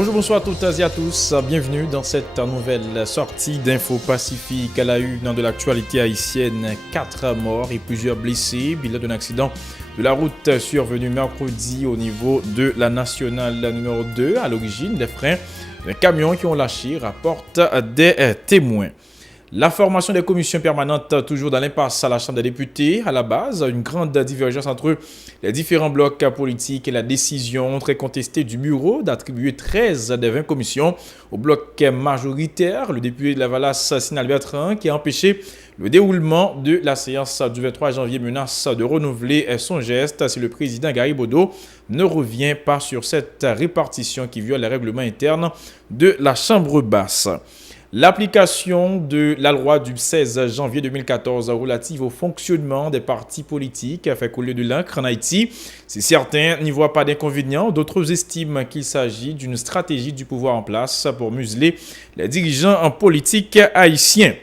Bonjour, bonsoir à toutes et à tous. Bienvenue dans cette nouvelle sortie d'Info Pacifique à la une de l'actualité haïtienne. 4 morts et plusieurs blessés. Bilan d'un accident de la route survenu mercredi au niveau de la nationale numéro 2. À l'origine, des freins d'un camion qui ont lâché rapportent des témoins. La formation des commissions permanentes, toujours dans l'impasse à la Chambre des députés. À la base, une grande divergence entre les différents blocs politiques et la décision très contestée du bureau d'attribuer 13 des 20 commissions au bloc majoritaire. Le député de la Valasse, Sinal Bertrand, qui a empêché le déroulement de la séance du 23 janvier, menace de renouveler son geste si le président Garibodo ne revient pas sur cette répartition qui viole les règlements internes de la Chambre basse. L'application de la loi du 16 janvier 2014 relative au fonctionnement des partis politiques a fait couler de l'encre en Haïti. Si certains n'y voient pas d'inconvénient, d'autres estiment qu'il s'agit d'une stratégie du pouvoir en place pour museler les dirigeants en politique haïtiens.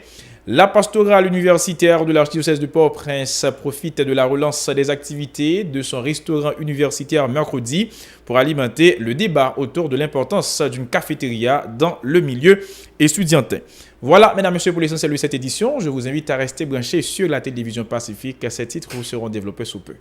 La pastorale universitaire de l'archidiocèse de Port-au-Prince profite de la relance des activités de son restaurant universitaire mercredi pour alimenter le débat autour de l'importance d'une cafétéria dans le milieu estudiantin. Voilà, mesdames et messieurs, pour l'essentiel de cette édition. Je vous invite à rester branchés sur la télévision Pacifique. Ces titres vous seront développés sous peu.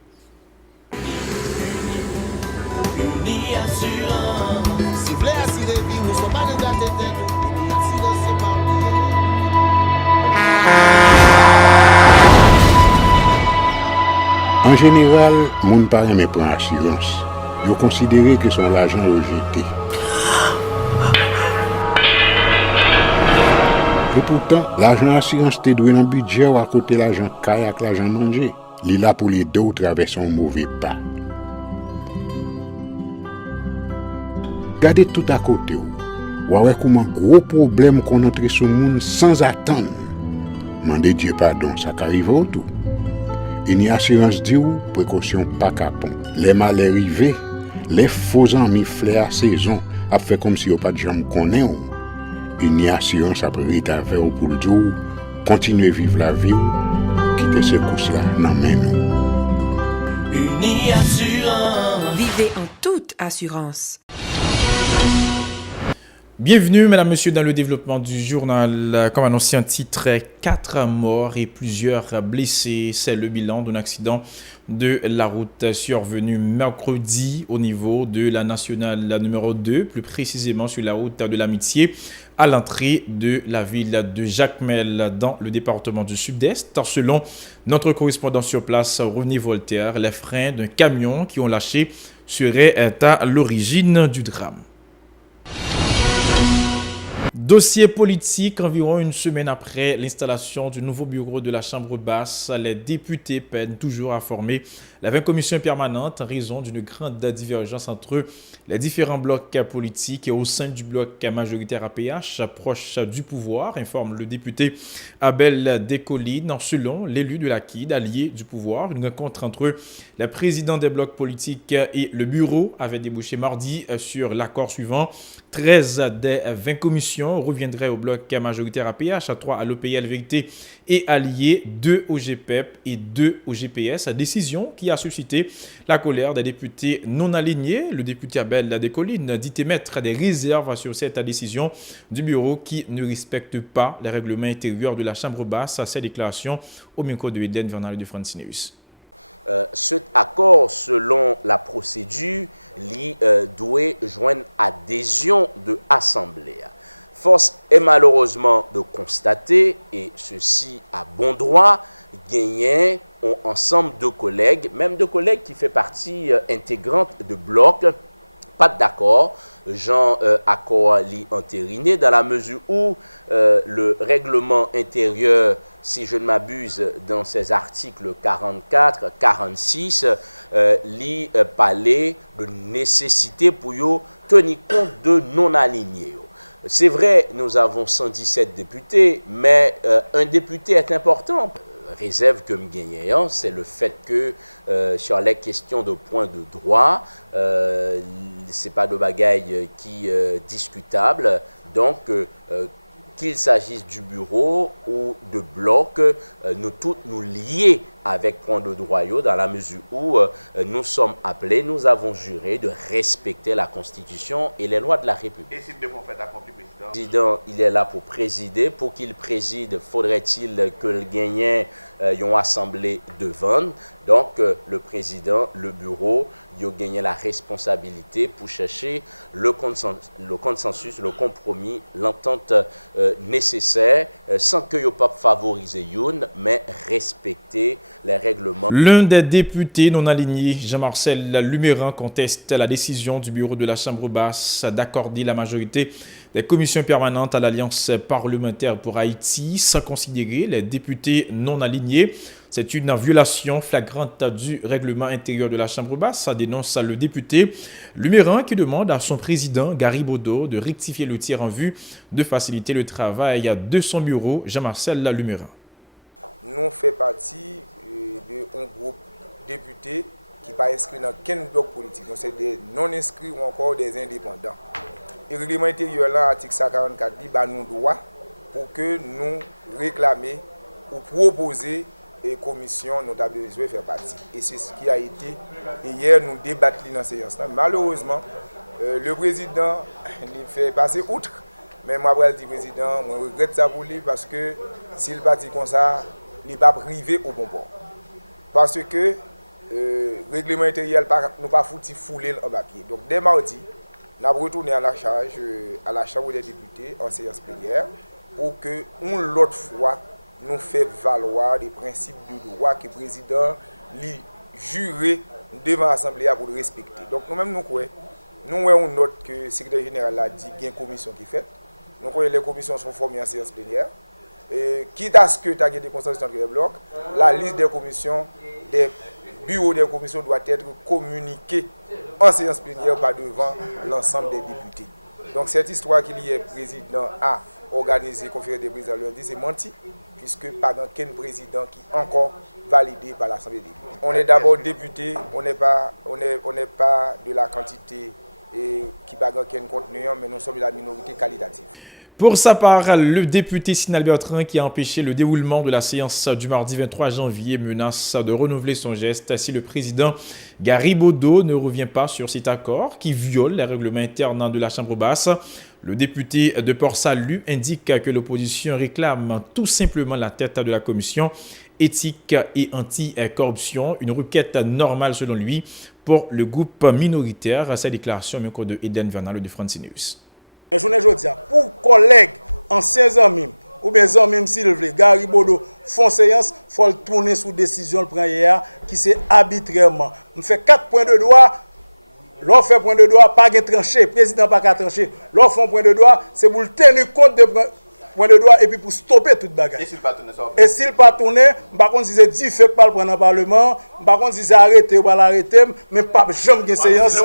En général, moun pa reme pran assurance. Yo considéré que son l'argent rejeté. Et pourtant, l'argent assurance te doué dans budget ou à côté l'argent caille avec l'argent mangé. Li là pour les deux traverser un mauvais pas. Gardez tout à côté ou. Ouais comme un gros problème qu'on entre sur moun sans attendre. Mandez Dieu pardon, ça qu'arrive au tout. Une assurance dit ou précaution pas capon. Les malheurs arrivés, les faux amis flair saison a fait comme si on pas de jambe connaît ou. Une assurance après rétaver ou pour le dire continuer vivre la vie ou quitter ce course là dans main nous. Une assurance. Vivez en toute assurance. Bienvenue, mesdames, messieurs, dans le développement du journal. Comme annoncé en titre, 4 morts et plusieurs blessés. C'est le bilan d'un accident de la route survenu mercredi au niveau de la nationale numéro 2, plus précisément sur la route de l'Amitié, à l'entrée de la ville de Jacmel dans le département du Sud-Est. Selon notre correspondant sur place, René Voltaire, les freins d'un camion qui ont lâché seraient à l'origine du drame. Dossier politique, environ une semaine après l'installation du nouveau bureau de la Chambre basse, les députés peinent toujours à former la 20 commission permanente en raison d'une grande divergence entre les différents blocs politiques et au sein du bloc majoritaire APH, proche du pouvoir, informe le député Abel Descollines. Selon l'élu de la KID, allié du pouvoir, une rencontre entre les présidents des blocs politiques et le bureau avait débouché mardi sur l'accord suivant. 13 des 20 commissions reviendraient au bloc majoritaire APH, 3 à l'OPL Vérité et alliés, 2 au GPEP et 2 au GPS. Décision qui a suscité la colère des députés non alignés. Le député Abel Descollines dit émettre des réserves sur cette décision du bureau qui ne respecte pas les règlements intérieurs de la Chambre basse. À ces déclarations au micro de Eden Vernal de Francineus. Cet accord, selon la procédure, doit joindre adhésion de l'Assemblée. Force est malheureusement de constater, et ceci à bon droit, gagner un ensemble de collègues, même de collègues qui font partie intégrante de bloc, pas d'accord, genre accord entériné, dans la mesure où le règlement intérieur, si je ne m'abuse, dans ces articles 44, 46, parlait de nécessité pour tenir compte de non-alignés. C'est vrai, nous avons 117 députés, mais un député est important. Réserve que me gagne, c'est le fait que sur les questions de point de droit, c'est pas de bagaille qui discutable. Donc qu'il s'agisse du bureau ou de bloc, nous tous nous liés avec point de droit dans la mesure où nous sommes appelés, nous avons juré de respecter la Constitution et les lois de la République. Et s'il devons faire accomplir président? Le président, il est là pour présider. Pour qu'il préside, faudrait-il que le gagnant une assemblée devant. Donc, le président, le bureau, il a gagné la responsabilité pour chercher le consensus, le compromis, l'entente nécessaire, sans que vous pas favoriser une, mais respecter les règlements. L'un des députés non alignés, Jean-Marcel Luméran, conteste la décision du bureau de la Chambre basse d'accorder la majorité des commissions permanentes à l'Alliance parlementaire pour Haïti sans considérer les députés non alignés. C'est une violation flagrante du règlement intérieur de la Chambre basse, ça dénonce le député Luméran qui demande à son président Gary Bodo de rectifier le tir en vue de faciliter le travail de son bureau. Jean-Marcel Luméran. Nous faisons partie d'un groupe député qui n'est pas inscrit dans aucun bloc politique. C'est des non-inscrits ou encore des indépendants. Et le règlement intérieur, l'article 144, dit que nous droit pour que nous réclamer ou proposer et commission, nous avons besoin de faire partie. Et c'est ce qui a été, hier, nous débattons dans cette séance. Malheureusement, le président il fait passer outre. Mais moi, je dis président, je regrette ça pour lui parce que s'il partit comme ça, il n'est pas privé au bon port. Parce que le règlement intérieur nous pas foutu fouler en papier. Donc, dès mardi, nous avons retourné à la Chambre des députés en séance plénière pour que, une autre fois, nous fait valoir des principes de droit que le président lui juré devant l'Assemblée pour le respecter. Donc nous-mêmes, nous avons une note que le secrétaire général a dit qu'il y a une commission qui est faite. Nous croyons que les commissions sont formées en séance plénière. Et quitte à ce que tu aies des consensus entre les blocs, la liste des commissions, des bureaux des commissions doit être communiquée en séance plénière par devant l'ensemble des députés. Donc cette histoire qu'il y ait président a organisé conférence des présidents lundi, c'est menti, puisque pas aucun président qui est encore validé par l'Assemblée des députés. On est d'abord député, on n'est pas de la quantité qui n'a aucun contenu, mais nous sommes de la minorité qualitative. Pour sa part, le député Sinal Bertrand qui a empêché le déroulement de la séance du mardi 23 janvier menace de renouveler son geste si le président Gary Bodo ne revient pas sur cet accord qui viole les règlements internes de la Chambre basse. Le député de Port-Salut indique que l'opposition réclame tout simplement la tête de la commission éthique et anti-corruption, une requête normale selon lui pour le groupe minoritaire. Sa déclaration au micro de Eden Vernal de France News. Je ne dis pas, pour collègues, anciens amis, ou bien amis s'il veut, Gary Bodo font séance, il faut tourner sous décision le premier qui c'est arbitrairement. On fait 4 points de droit, l'on fait point de droit, pas de tranché, président pas qu'à trancher. L'on fait point de droit, c'est pour tenir compte de point de droit et puis pour stopper toute bagarre. Et s'il pas tourner ça? Et s'il pas tourner, par contre si c'est 10 faits pas le prendre dans le parlement, par contre si c'est arrêté ou pas l'arrêter, mais pas jamais de séance.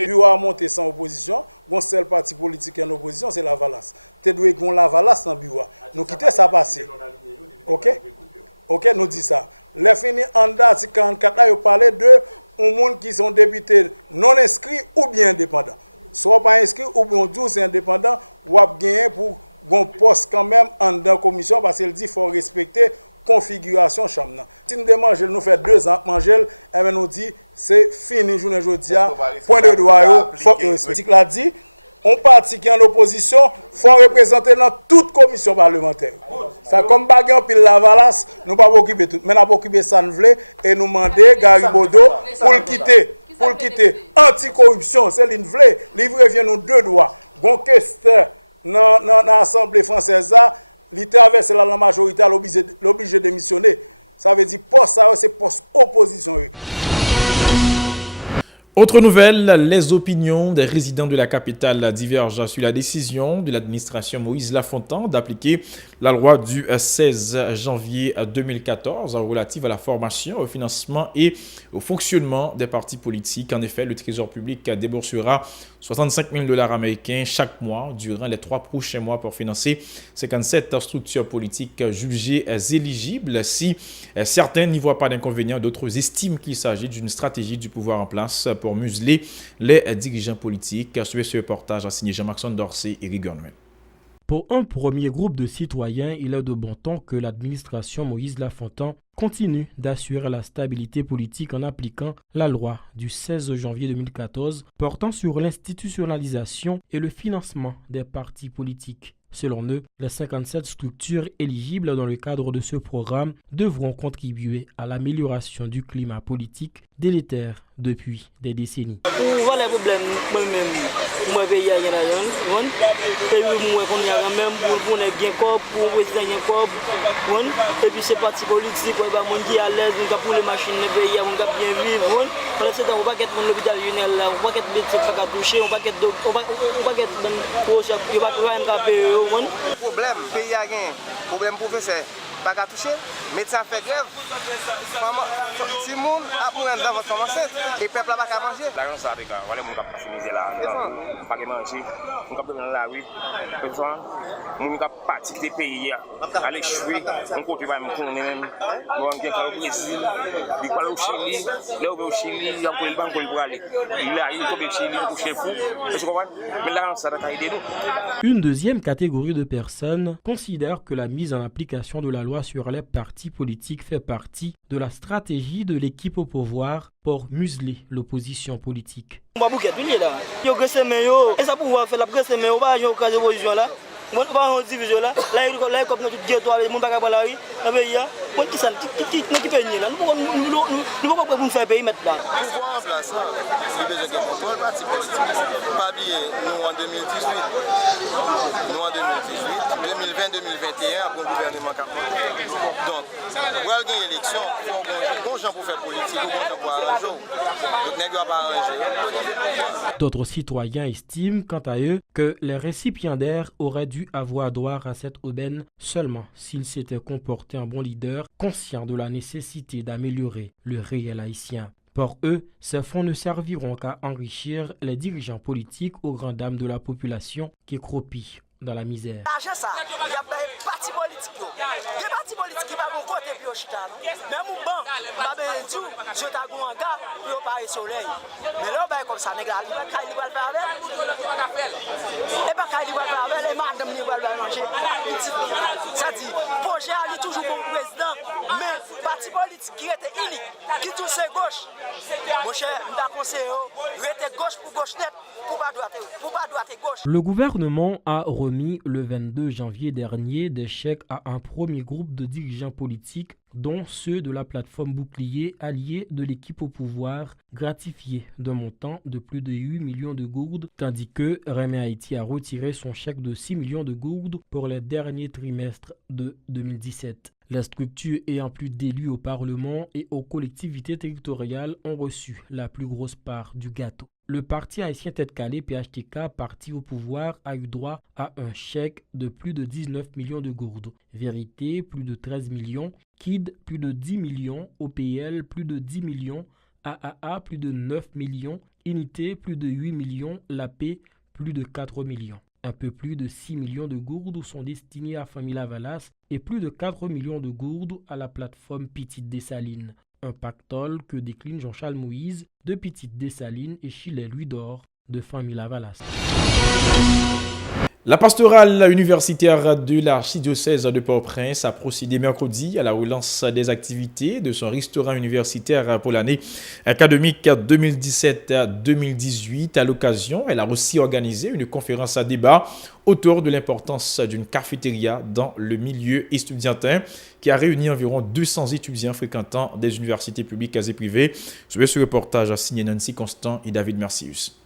Il va monter sans opposition. Bon seul parti politique en opposition, c'est la Valasse. Tu dois gon la Valasse dans bureau. Nous quitter ça passer. OK? OK, nous dit ça. Les fini en article 44 là, il parlait de monde qui sont députés non inscrits ou bien indépendants. Soit pas inscrits ou bien 12 indépendants ou a gagné pour un poste quand même en dans commission parce qu'il dit qu'il faut respecter configuration chambre. Si nous demandons, nous fait 2 ans manger, et nous dit c'est fini journée aujourd'hui. Point de droit, il faut que respecter. Il a dit on parti qui est en opposition, faut représenter dans toute commission parlementaire. Ça comme bagarre pile la Valasse, nous pas occuper tout, mais n'a pas occuper ça nous voulait et nous demander Gary Bodo pour le quitter. Pour le quitter, anticorruption, c'est l'invlé, livre vient nous 2 droits. Bon question dans l'Assemblée française, il traverse la majorité, l'obligé de démissionner. Ça veut dire poste ça c'est poste opposition. Autre nouvelle, les opinions des résidents de la capitale divergent sur la décision de l'administration Moïse Lafontaine d'appliquer la loi du 16 janvier 2014 relative à la formation, au financement et au fonctionnement des partis politiques. En effet, le Trésor public déboursera 65 000 $ américains chaque mois durant les 3 prochains mois pour financer 57 structures politiques jugées éligibles. Si certains n'y voient pas d'inconvénient, d'autres estiment qu'il s'agit d'une stratégie du pouvoir en place pour museler les dirigeants politiques. Suivez ce reportage signé Jean-Maxon Dorsey et Eric Gornwell. Pour un premier groupe de citoyens, il est de bon ton que l'administration Moïse Lafontaine continue d'assurer la stabilité politique en appliquant la loi du 16 janvier 2014 portant sur l'institutionnalisation et le financement des partis politiques. Selon eux, les 57 structures éligibles dans le cadre de ce programme devront contribuer à l'amélioration du climat politique délétère depuis des décennies. Voilà le problème, moi-même, moi, pays à Yanayon, et moi, qu'on y a même pour les bien corps, pour les présidents corps, et puis c'est parti politique, on va monter à l'aise, on va pour les machines, les pays, on va bien vivre, on va être dans l'hôpital Lionel, on va être médecin, on va toucher, on va être problème, pays a gagné, problème professeur, pas qu'à toucher, médecin fait grève, si le monde a pour un dans votre enceinte, et le peuple n'a pas qu'à manger. La grande ça, voilà, mon cap finir là, pas qu'à manger, mon cap dans la rue, mon cap partir des pays, aller jouer, on côté va me connaître même, on va bien au Brésil, il va au Chili, là au Chili, il a pour le banque pour aller. Il tombe au Chili, il couche fou, tu comprends? Mais là, ça va aider nous. Une deuxième catégorie de personnes considère que la mise en application de la loi sur les partis politiques fait partie de la stratégie de l'équipe au pouvoir pour museler l'opposition politique. On va bouquer tout là. Yo que c'est meilleur. Et ça pouvoir faire la presse meilleur pas yo cas opposition là. On va en division là. Là comme notre ghetto avec mon bagage la rue. Là pays là. Moi qui ça qui paye là. Nous pas pour faire pays mettre là. Pouvoir en place là. C'est déjà que contrôle parti politique. Pas oublier nous en 2018. Nous en 2018, 2020, 2021 après le gouvernement Cap. Donc, pour gagner l'élection, il faut bon gens pour faire politique, bon gens pour arranger. Donc nèg va pas arranger. D'autres citoyens estiment quant à eux que les récipiendaires auraient dû avoir droit à cette aubaine seulement s'ils s'étaient comportés en bons leaders, conscients de la nécessité d'améliorer le réel haïtien. Pour eux, ces fonds ne serviront qu'à enrichir les dirigeants politiques aux grandes dames de la population qui croupit dans la misère. L'argent ça, il y a des partis politiques. Des partis politiques qui vont côté puis au chita. Même mon banc, va ben tout, je t'a go en gars pour pas soleil. Mais là ben comme ça nèg là, il va faire avec. Et pas il va faire avec les madame ni va manger. Ça dit, projet ali toujours pour président, mais parti politique qui était unique, qui tout c'est gauche. Mon cher, m'ta conseillé, rester gauche pour gauche net, pour pas droite gauche. Le gouvernement a remis le 22 janvier dernier des chèques à un premier groupe de dirigeants politiques, dont ceux de la plateforme Bouclier alliés de l'équipe au pouvoir, gratifiés d'un montant de plus de 8 millions de gourdes, tandis que Remé Haïti a retiré son chèque de 6 millions de gourdes pour les derniers trimestres de 2017. Les structures ayant plus d'élus au Parlement et aux collectivités territoriales ont reçu la plus grosse part du gâteau. Le parti haïtien Tête Calée, PHTK, parti au pouvoir, a eu droit à un chèque de plus de 19 millions de gourdes. Vérité, plus de 13 millions. KID, plus de 10 millions. OPL, plus de 10 millions. AAA, plus de 9 millions. Unité, plus de 8 millions. La Paix, plus de 4 millions. Un peu plus de 6 millions de gourdes sont destinées à Famille Lavalas et plus de 4 millions de gourdes à la plateforme Petite Dessalines. Un pactole que décline Jean-Charles Moïse de Petite Dessalines et Chilé Louis d'Or de Famille Lavalas. La pastorale universitaire de l'archidiocèse de Port-au-Prince a procédé mercredi à la relance des activités de son restaurant universitaire pour l'année académique 2017-2018. À l'occasion, elle a aussi organisé une conférence à débat autour de l'importance d'une cafétéria dans le milieu estudiantin qui a réuni environ 200 étudiants fréquentant des universités publiques et privées. Suivez ce reportage à signé Nancy Constant et David Mercius.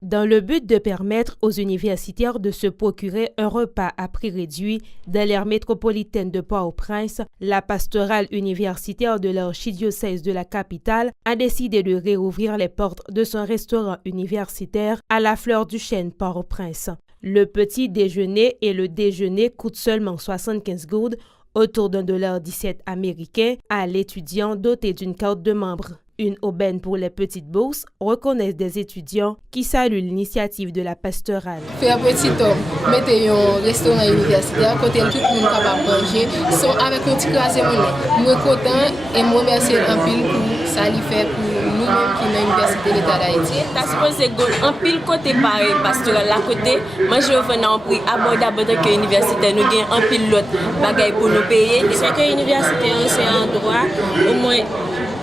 Dans le but de permettre aux universitaires de se procurer un repas à prix réduit dans l'aire métropolitaine de Port-au-Prince, la pastorale universitaire de l'archidiocèse de la capitale a décidé de réouvrir les portes de son restaurant universitaire à la Fleur du Chêne Port-au-Prince. Le petit déjeuner et le déjeuner coûtent seulement 75 gourdes, autour d'1,17 $ américain, à l'étudiant doté d'une carte de membre. Une aubaine pour les petites bourses, reconnaissent des étudiants qui saluent l'initiative de la pastorale. Faire petit homme, mettez un restaurant universitaire, côté tout le monde capable de manger, sont avec un petit classe monnaie. Moi content et moi merci en pile pour ça lui fait pour nous dans l'Université de l'État d'Haïti. Ça suppose que en pile côté pareil pastoral à côté, moi je veux un prix abordable que l'université nous gagne en pile l'autre bagaille pour nous payer. C'est que l'université c'est un droit au moins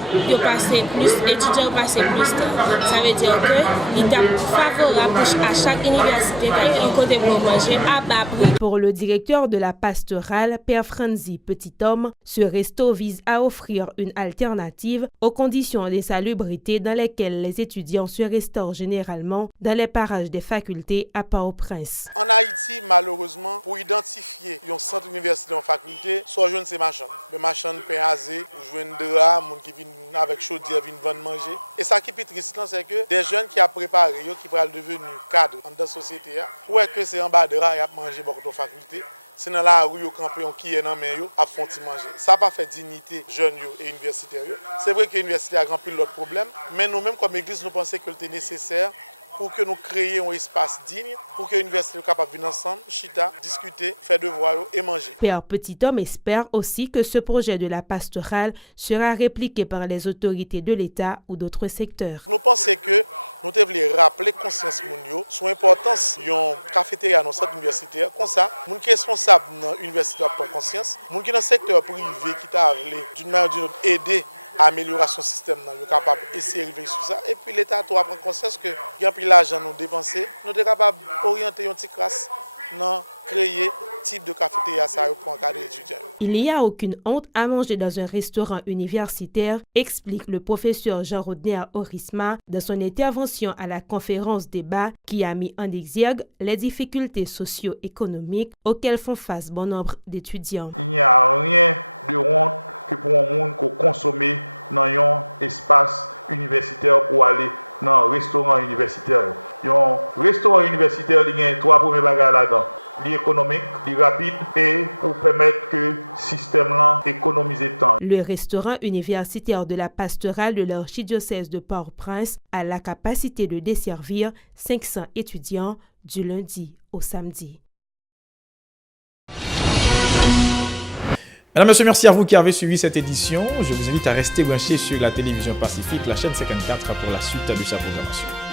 de passer plus, étudiants passer plus de temps. Ça veut dire que l'État est favorable à chaque université qui a un côté pour manger à bas prix. Pour le directeur de la pastorale, Père Franzi Petit-Homme, ce resto vise à offrir une alternative aux conditions d'insalubrité dans lesquelles les étudiants se restaurent généralement dans les parages des facultés à Port-au-Prince. En Haïti, malheureusement, pour identifier un centre universitaire en faculté, soit jeune c'est machin. Les machins péazés, ou jouer de drap, moun qui viennent avec chaudière, viennent vendre manger. Et ça qui est triste, c'est que des jeunes qui ont préparé, qui vont devenir cadres dans la société, ou est que c'est en bas de drap, ils ont mangé beaucoup de faculté. C'est dans la rue, qui est dans la main, à font manger. Ça n'a pas fait dignité jeunes et universitaires. C'est vrai que l'université a grand plus d'autres problèmes, mais nous-mêmes, comme Église, nous pensons que c'est nécessaire pour que nous créions un espace digne, pour que l'université soit capable de venir ensemble, chita, discuter, faire devoirs et manger. Père Petit-Homme espère aussi que ce projet de la pastorale sera répliqué par les autorités de l'État ou d'autres secteurs. Nous pensons que nous devons rappeler conscience mondiale sur l'importance d'une cafétéria dans cette université. Comme ça, nous qui sommes responsables dans l'université prendre conscience, nous qui dans le secteur privé qui t'a d'une manière ou d'une autre aider à amélioration système, nous sommes capables d'essayer de sur ça. Et puis l'État doit prendre conscience que il y a plus d'argent nous dépenser, nous sommes capables d'orienter une petite classe, dans créer type de cafétéria pour encadrer les étudiants. Il n'y a aucune honte à manger dans un restaurant universitaire, explique le professeur Jean-Rodner Orisma dans son intervention à la conférence débat qui a mis en exergue les difficultés socio-économiques auxquelles font face bon nombre d'étudiants. Il n'y a rien de honte que pour un monde qu'on consomme dans un espace universitaire pour aller dans un restaurant universitaire. Un restaurant universitaire, il y a trois premiers bagages là-dedans. L'économique, le rapide et pour permettre que le système économise le temps. Le restaurant universitaire de la pastorale de l'archidiocèse de Port-au-Prince a la capacité de desservir 500 étudiants du lundi au samedi. Mesdames, Messieurs, merci à vous qui avez suivi cette édition. Je vous invite à rester branchés sur la télévision Pacifique, la chaîne 54, pour la suite de sa programmation.